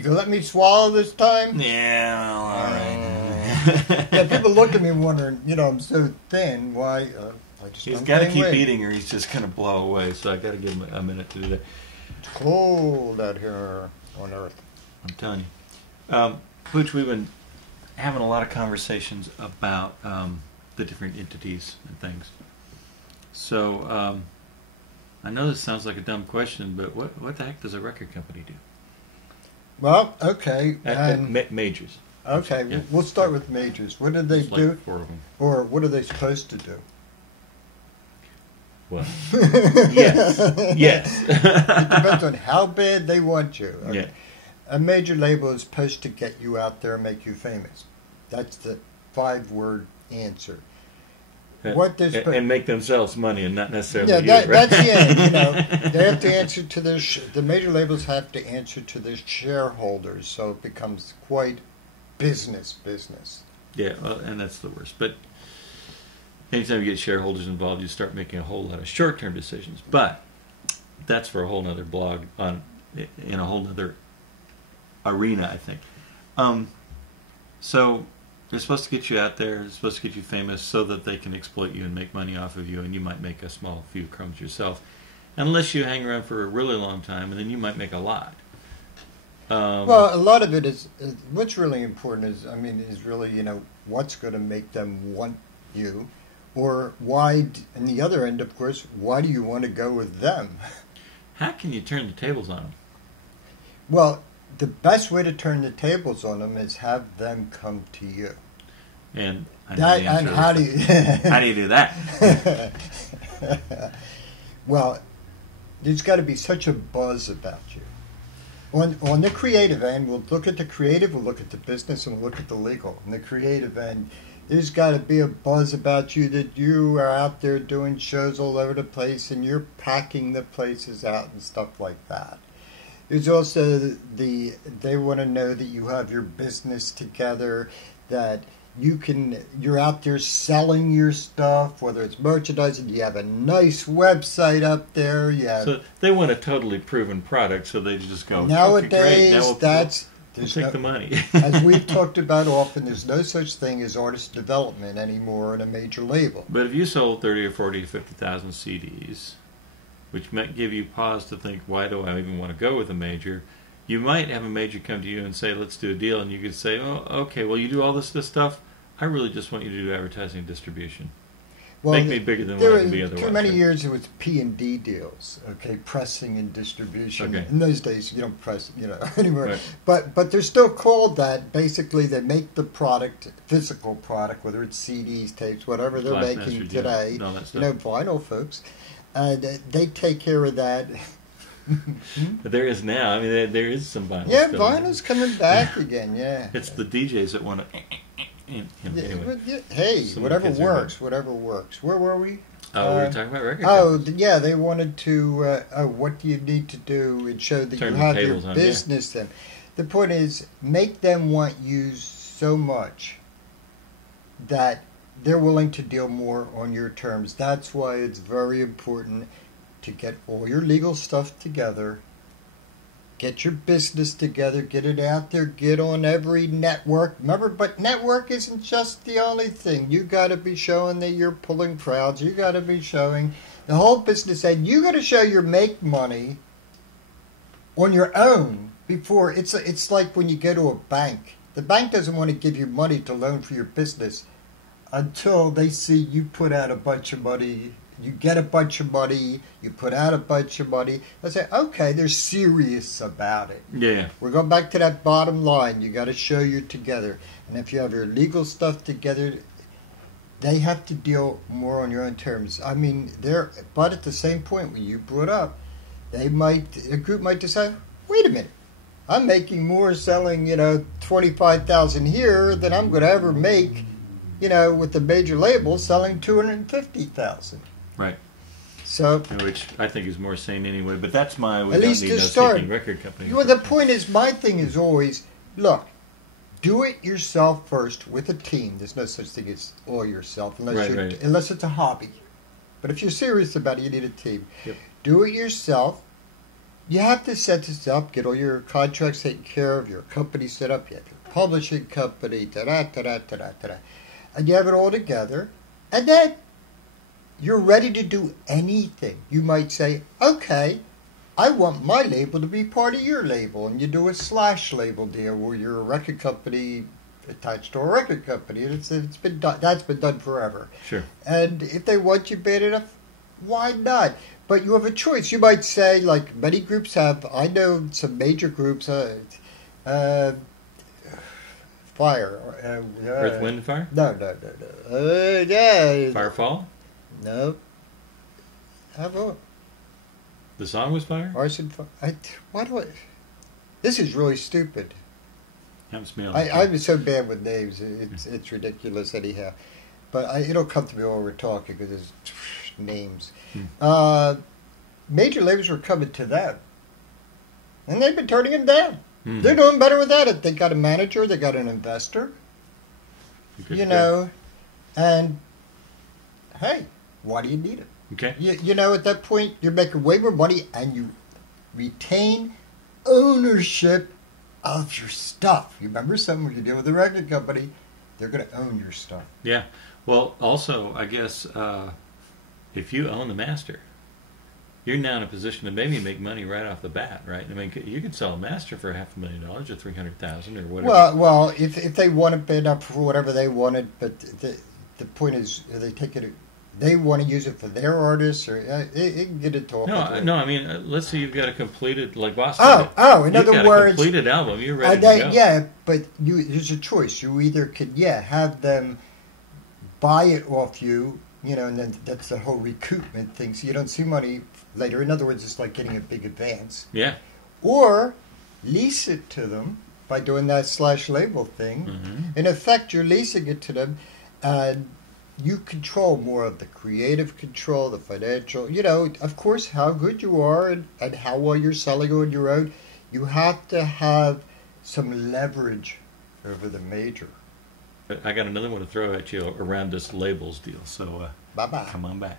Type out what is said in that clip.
You gonna let me swallow this time? Yeah, all right. Yeah, people look at me wondering, I'm so thin. Why? He's got to keep eating or he's just going to blow away, so I got to give him a minute to do that. It's cold out here on Earth. I'm telling you. Pooch, we've been having a lot of conversations about the different entities and things. So, I know this sounds like a dumb question, but what the heck does a record company do? Well, okay. Majors. Okay, Yeah. we'll start with majors. What do they do? Like 4 of them. Or what are they supposed to do? Well, yes. Yes. It depends on how bad they want you. Okay. Yeah. A major label is supposed to get you out there and make you famous. That's the 5-word answer. And make themselves money and not necessarily you, that's right? the end. They have to answer to their the major labels have to answer to their shareholders, so it becomes quite business. Yeah, well, and that's the worst. But anytime you get shareholders involved, you start making a whole lot of short-term decisions. But that's for a whole nother blog in a whole nother arena, I think. So they're supposed to get you out there, they're supposed to get you famous so that they can exploit you and make money off of you, and you might make a small few crumbs yourself. Unless you hang around for a really long time, and then you might make a lot. Well, a lot of it is what's really important is really, what's going to make them want you, or why, and the other end, of course, why do you want to go with them? How can you turn the tables on them? Well, the best way to turn the tables on them is have them come to you. And how do you how do you do that? Well, there's got to be such a buzz about you. On the creative end, we'll look at the creative, we'll look at the business, and we'll look at the legal. On the creative end, there's got to be a buzz about you that you are out there doing shows all over the place and you're packing the places out and stuff like that. There's also they want to know that you have your business together, that you're out there selling your stuff, whether it's merchandising, you have a nice website up there. So they want a totally proven product, so they just go, nowadays, okay, great. We'll take the money. As we've talked about often, there's no such thing as artist development anymore in a major label. But if you sold 30 or 40 or 50,000 CDs, which might give you pause to think, why do I even want to go with a major? You might have a major come to you and say, let's do a deal, and you could say, oh, okay, well, you do all this stuff. I really just want you to do advertising and distribution. Well, make me bigger than what I can be otherwise. Too many years it was P&D deals, okay, pressing and distribution. Okay. In those days, you don't press, anywhere. Right. But they're still called that. Basically, they make the product, physical product, whether it's CDs, tapes, whatever they're making today. Vinyl, folks. They take care of that. But there is now. I mean, there is some vinyl. Yeah, vinyl's coming back again. Yeah. It's the DJs that want to. Anyway. Hey, whatever works. Where were we? We were talking about record companies. Yeah, they wanted to, what do you need to do and show that you have your business then. The point is, make them want you so much that they're willing to deal more on your terms. That's why it's very important to get all your legal stuff together, get your business together, get it out there, get on every network. Remember, but network isn't just the only thing. You got to be showing that you're pulling crowds. You got to be showing the whole business end. You got to show you make money on your own before. It's like when you go to a bank. The bank doesn't want to give you money to loan for your business until they see you put out a bunch of money. You get a bunch of money, you put out a bunch of money. They say, okay, they're serious about it. Yeah. We're going back to that bottom line. You got to show you're together. And if you have your legal stuff together, they have to deal more on your own terms. I mean, but at the same point, when you brought up, a group might decide, wait a minute, I'm making more selling, 25,000 here than I'm going to ever make, with the major label selling 250,000. Right. So, which I think is more sane anyway, but that's my at least to start. Record company. Well, the point is, my thing is always, look, do it yourself first with a team. There's no such thing as all yourself unless it's a hobby. But if you're serious about it, you need a team. Yep. Do it yourself. you have to set this up, get all your contracts taken care of, your company set up, you have your publishing company, da-da-da-da-da-da-da. And you have it all together, and then you're ready to do anything. You might say, okay, I want my label to be part of your label, and you do a / label deal where you're a record company attached to a record company, and it's been done. That's been done forever. Sure. And if they want you bad enough, why not? But you have a choice. You might say, like many groups have. I know some major groups. Fire. Earth, Wind, and Fire? No. Yeah. Firefall? No. How about The song was Fire? Arson Fire? Why do I? This is really stupid. I'm so bad with names. It's ridiculous anyhow. But it'll come to me while we're talking because there's names. Major labels were coming to them. And they've been turning them down. Mm-hmm. They're doing better without it. They got a manager. They got an investor. You know. And, hey, why do you need it? Okay. You know, at that point, you're making way more money and you retain ownership of your stuff. You remember something when you deal with a record company, they're going to own your stuff. Yeah. Well, also, I guess if you own the master, you're now in a position to maybe make money right off the bat, right? I mean, you could sell a master for $500,000 or $300,000 or whatever. Well, if they want to bid up for whatever they wanted, but the point is, they take it. They want to use it for their artists, or it can get into all. No. I mean, let's say you've got a completed, like Boston. In other words, a completed album. You're ready to go. Yeah, but there's a choice. You either could, have them buy it off you, and then that's the whole recoupment thing. So you don't see money later. In other words, it's like getting a big advance. Yeah. Or lease it to them by doing that / label thing. Mm-hmm. In effect, you're leasing it to them, and you control more of the creative control, the financial, of course, how good you are and how well you're selling on your own. You have to have some leverage over the major. I got another one to throw at you around this labels deal, so bye-bye. Come on back.